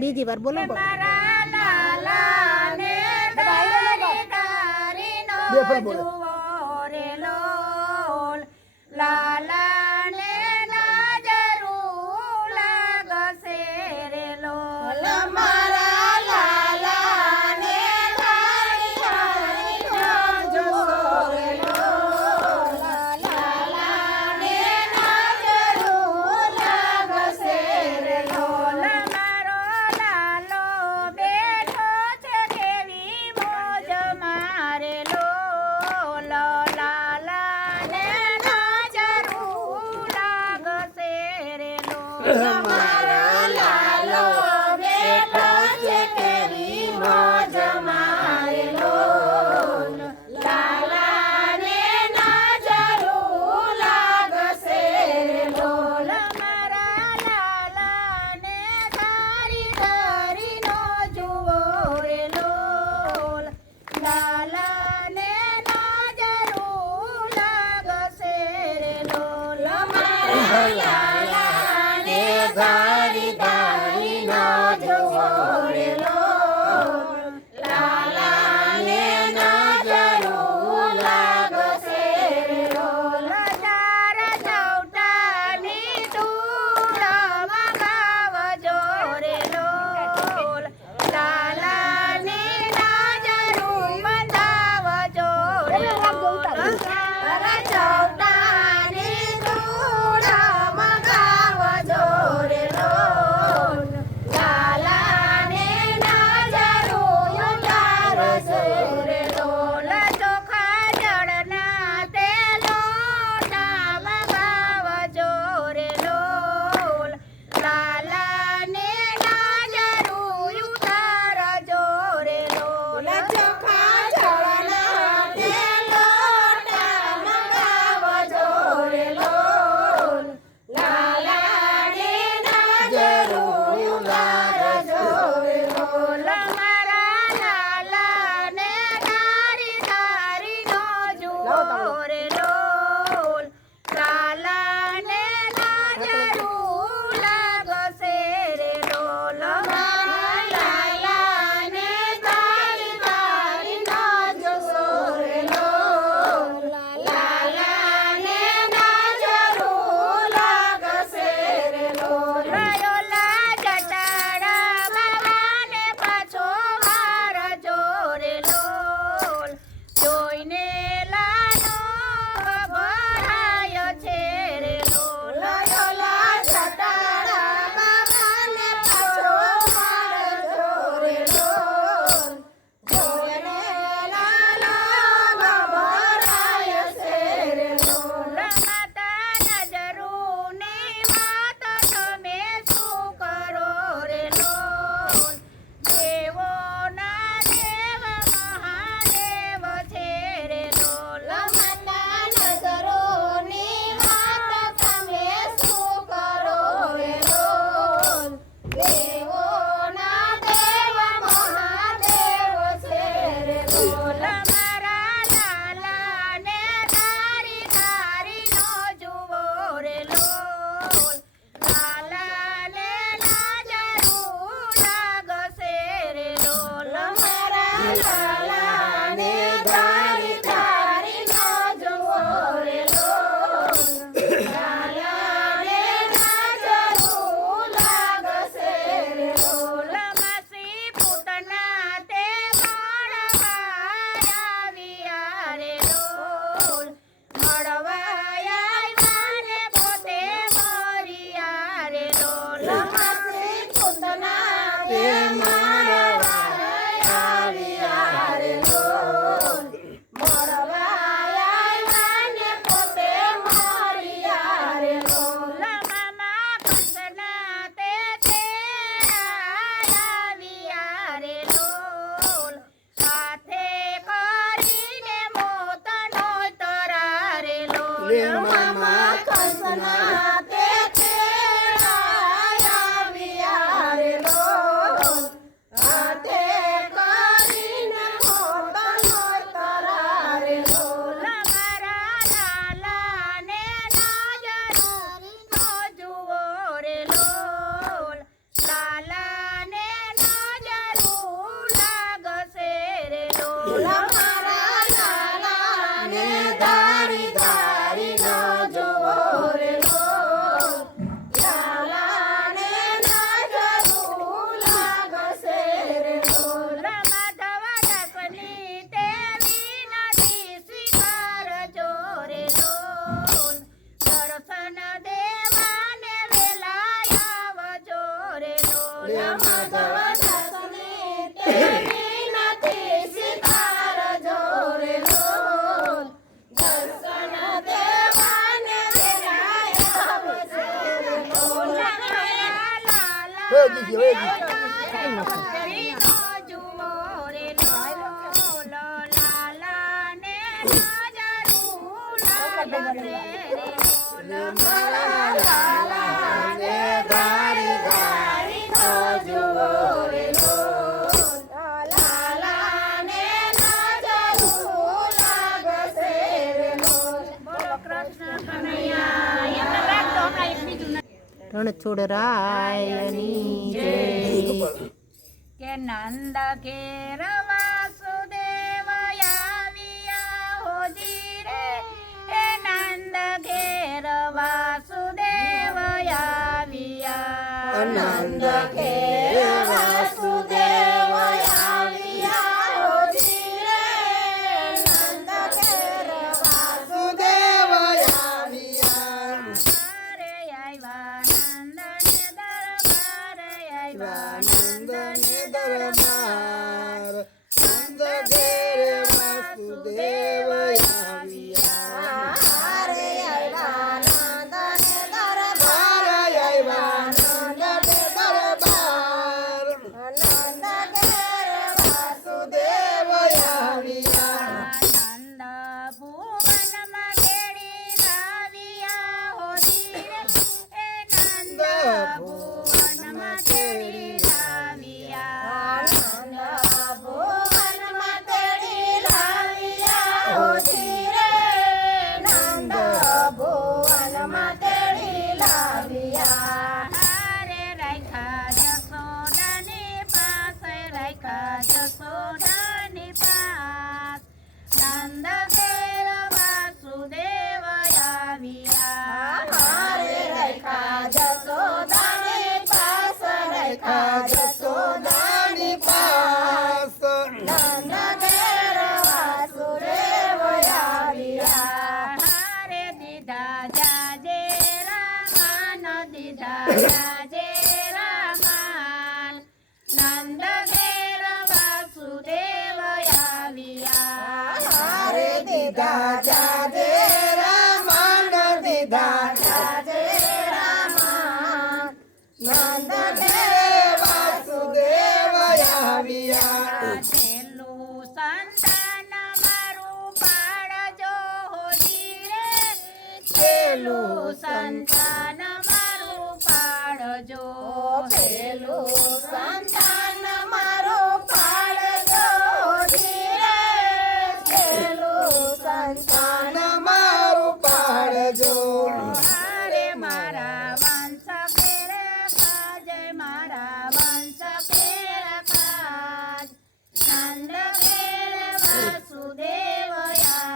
બીજી વાર બોલો. મારા લાલાને તારી તારીનો જુઓ રે લોલ. લાલાને નજરું લાગશે રે લોલ. મારા લાલાને તારી તારીનો જુઓ રે લોલ. લાલાને નજરું લાગશે રે લોલ. મારો લાલો બેઠો છે કેવી મોજ મારે લોલ. લાલાને નજરું લાગશે રે લોલ. મારા લાલો બેઠો છે કેવી મોજ મારે લોલ. લાલાને નજરું લાગશે રે લોલ. મારા લાલાને તારી તારીનો જુઓ રે લોલ. લાલાને નજરું લાગશે રે લોલ. મારા લાલાને તારી તારીનો જુઓ રે લોલ. લાલાને નજરું લાગશે રે લોલ. ચાર ચૌટાની ધૂળ મગાવજો રે લોલ. લાલાને નજરું બંધાવજો રે લોલ. ચાર ચૌટાની ધૂળ મગાવજો રે લોલ. લાલાને માધવ દાસની તેવી નથી સિતાર જોરે લોલ દર્શન દેવાને વેરાયા છે લોલ રણછોડરાયની જય કે નંદ ઘેર વાસુદેવ આવ્યા હોજી રે એ નંદ ઘેર વાસુદેવ આવ્યા નંદ ઘેર વાસુદેવ આવ્યા હોજી રે નંદ ઘેર વાસુદેવ આવ્યા હરે આવ્યા નંદને દરબારે આવ્યા નંદને દરબાર નંદ ઘેર વાસુદેવ આવ્યા હરે આવ્યા નંદને દરબાર આવ્યા નંદને દરબાર નંદ ઘેર વાસુદેવ આવ્યા નંદ ભુવનમાં કેડી લાવ્યા હોજી રે એ નંદ ભુવનમાં કેડી લાવ્યા નંદ ભુવનમાં કેડી લાવ્યા હોજી રે નંદ ભુવનમાં કેડી લાવ્યા હારે રાખ્યા જસોદાની પાસે રાખ્યા જસોદાની પાસ નંદ ઘેર વાસુદેવ આવ્યા હારે રાખ્યા જસોદાની પાસ રાખ્યા જસોદાની પાસ નંદ ઘેર વાસુદેવ આવ્યા હારે દીધા જાજે રામાન દીધા જાજે રામાન નંદ ઘેર વાસુદેવ આવ્યા હારે દીધા જાજે રામાન દીધા જાજે રામાન નંદ ઘેર વાસુદેવ આવ્યા છેલ્લું સંતાન મારું પાડજો હોજી રે છેલ્લું સંતાન મારું પાડજો છેલ્લું સંતાન મારું પાડજો હોજી રે છેલ્લું સંતાન મારું પાડજો હારે મારા વંશ કેરે કાજે મારા વંશ કેરે કાજ નંદ ઘેર વાસુદેવ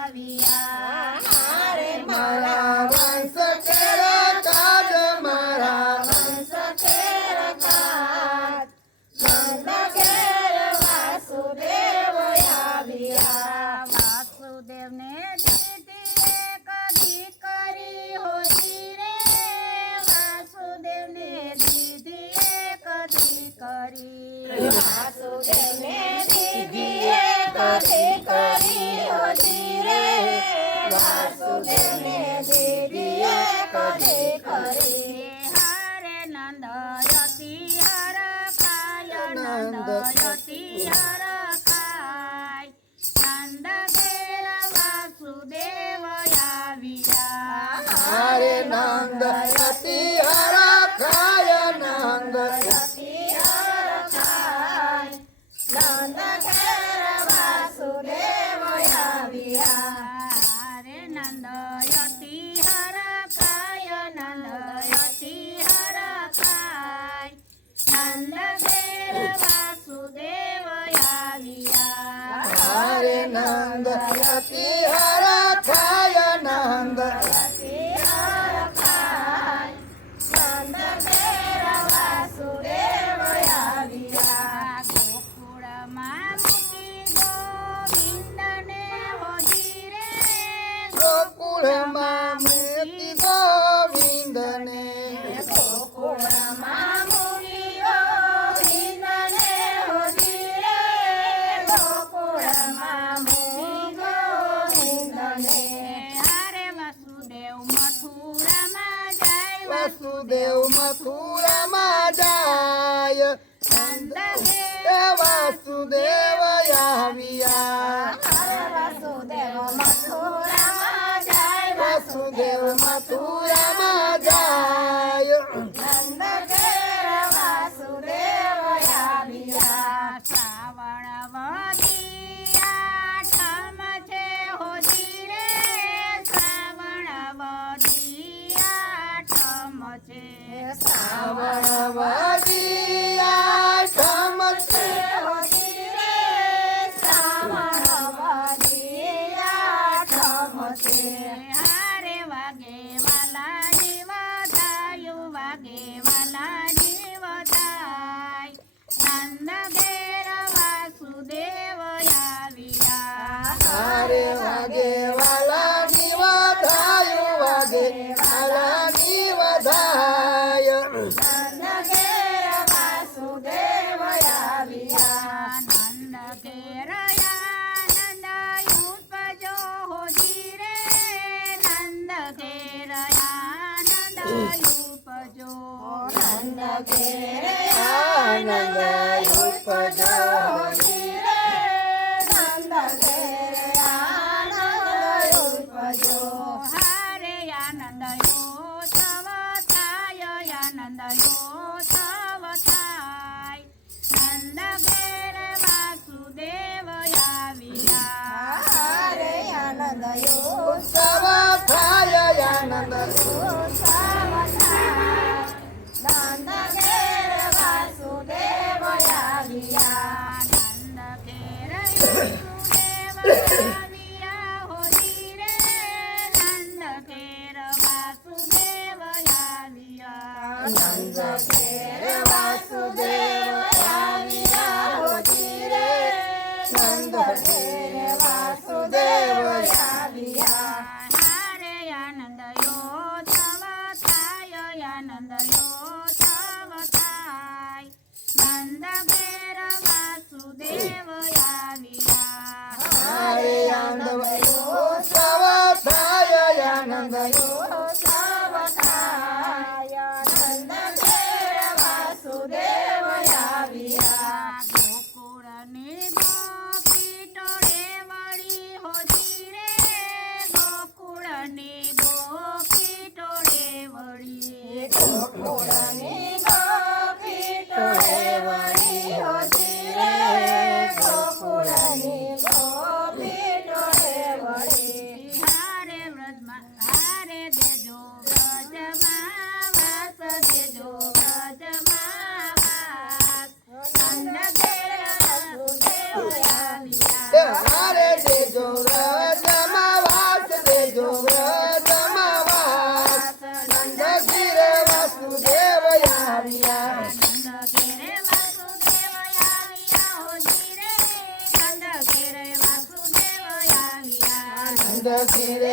આવ્યા હારે મારા વંશ કેરે કાજ મારા વંશ કેરે કાજ નંદ ઘેર વાસુદેવ આવ્યા વાસુદેવને દીધી એક દીકરી હોજી રે વાસુદેવને દીધી એક દીકરી વાસુદેવને દીધી એક દીકરી હોજી રે વાસુદેવને દીધી એક દીકરી હરે નંદ યતિ હર ખાય નંદ યતિ હર ખાય નંદ ઘેર વાસુદેવ આવ્યા હરે નંદ યતિ હર ખાય નંદ યતિ હર ખાય નંદ ઘેર વાસુદેવ આવ્યા હરે નંદ યતિ હર ખાય નંદ યતિ હર ખાય નંદ ઘેર વાસુદેવ આવ્યા હરે નંદ યતિ હર ખાય નંદ યતિ હર ખાય નંદ ઘેર વાસુદેવ આવ્યા ગોકુળમાં મૂકી ગોવિંદને હોજી રે ગોકુળમાં મૂકી ગોવિંદને ગોકુળમાં મૂકી વાસુદેવ આવ્યા વાસુદેવ મથુરામાં જાય વાસુદેવ મથુરામાં જાય નંદ ઘેર વાસુદેવ આવ્યા શ્રાવણ વદી આઠમ છે હોજી રે શ્રાવણ વદી આઠમ છે શ્રાવણ વદી આઠમ છે હોજી રે શ્રાવણ વદી આઠમ છે હારે વાગે વાલા જીવતાયું વાગે વાલા જીવતાય નંદ ઘેર વાસુદેવ આવ્યા હારે વાગે વાલાની વધાયું વાગે વાલાની વધાય નંદ ઘેર વાસુદેવ આવ્યા નંદ ઘેર આનંદ ઉપજો હોજી રે નંદ ઘેર આનંદ ઉપજો નંદ ઘેર આનંદ ઉપજો હોજી રે નંદ ઘેર આનંદ ઉપજો હારે આનંદ યોત્સવ થાય આનંદ યોત્સવ થાય નંદ ઘેર વાસુદેવ આવ્યા હારે આનંદ ઉત્સવ થાય આનંદ યોત્સવ થાય નંદ ઘેર વાસુદેવ આવ્યા નંદ ઘેર વાસુદેવ આવ્યા હોજી રે નંદ ઘેર વાસુદેવ આવ્યા નંદ ઘેર વાસુદેવ આવ્યા હોજી રે નંદ ઘેર વાસુદેવ આવ્યા હારે આનંદ યોત્સવ થાય આનંદ યોત્સવ થાય નંદ ઘેર વાસુદેવ આવ્યા હારે આનંદ ઉત્સવ થાય આનંદ યોત્સવ થાય નંદ ઘેર વાસુદેવ આવ્યા ગોકુળની ગોપી ટોળે વળી હોજી રે ગોકુળની ગોપી ટોળે વળી ગોકુળની ગોપી ટોળે વળી હોજી રે ગોકુળની ગોપી ટોળે વળી હારે વ્રજમાં હારે દેજો વ્રજમાં વાસ દેજો વ્રજમાં વાસ નંદ ઘેર વાસુદેવ આવ્યા હારે દેજો વ્રજમાં વાસ દેજો વ્રજમાં વાસ નંદ ઘેર વાસુદેવ આવ્યા નંદ ઘેરે વાસુદેવ આવ્યા હોજી રે નંદ ઘેરે વાસુદેવ આવ્યા નંદ ઘેર